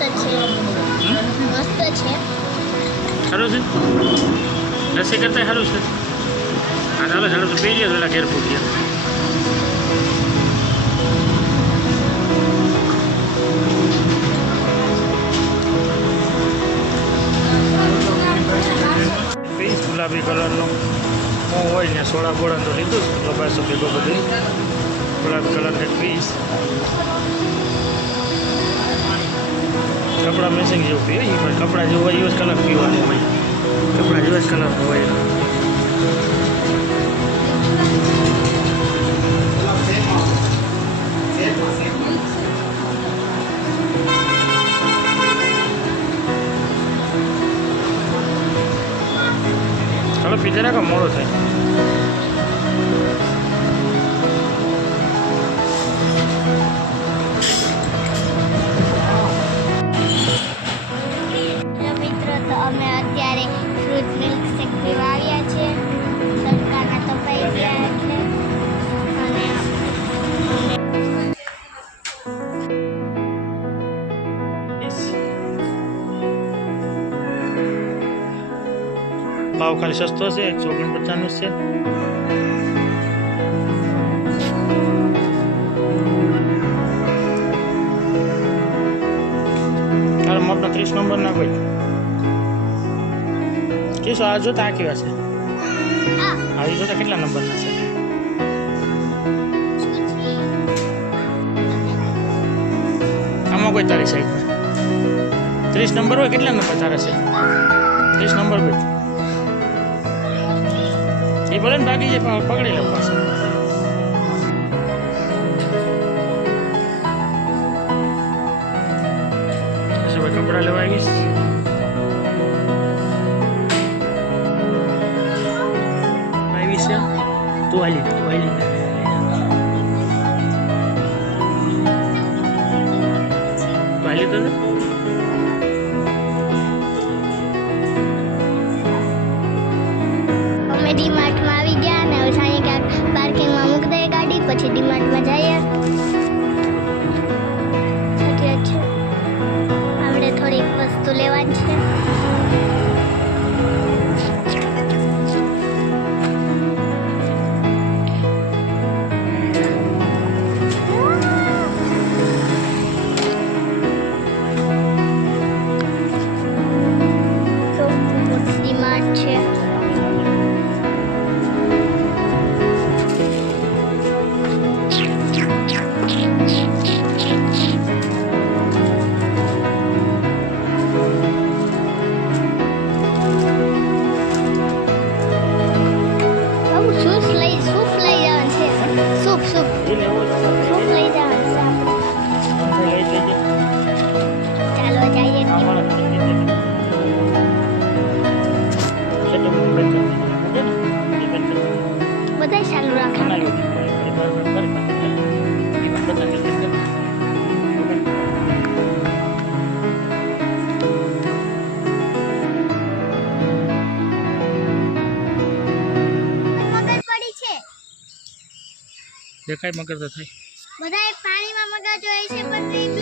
છે મસ્ત છે સારું છે રસી કરતા સારું છે હા ચાલો ચાલો તો પહેરીએ પેલા ઘેર પૂછીએ ગુલાબી કલરનો હોય ને સોડા બોડા તો લીધું લબાસો ભેગો બધું ગુલાબી કલરનો એક પીસ કપડાં મેસિંગ જેવું પીવે એ પણ કપડાં જેવું હોય એવો જ કલર પીવાનું હોય કપડાં જેવો જ કલર હોય ચાલો પીધે રાખો મોડો થાય મિત્રો તો અમે અત્યારે ફ્રૂટ મિલ્ક શેક પીવા આવ્યા છે તડકાના તપાઈ ગયા એટલે અને ભાવ ખાલી સસ્તો છે 149 છે તારા માપના 30 નંબર ના કોઈ કેસો આ જોતા આ કેવા છે આ જોતા કેટલા નંબર ના છે આમાં કોઈ તારી સાઈડ 30 નંબર હોય કેટલા નંબર તારા છે 30 નંબર ભાઈ એ ભલે ને ભાગી જાય પકડી લો પાછું કપડા લેવા આવીશ આવીશ તું હાલી તો ને અમે ડીમાર્ટમાં આવી ગયા અને હવે સાંજે ક્યાંક પાર્કિંગમાં મૂકી દઈએ ગાડી પછી ડીમાર્ટમાં જઈએ સાચી વાત છે આપણે થોડીક વસ્તુ લેવાની છે ડીમાર્ટ છે ચાલો જઈએ બધા ચાલુ રાખે દેખાય મગર તો થાય બધા પાણીમાં મગર જોઈ છે પણ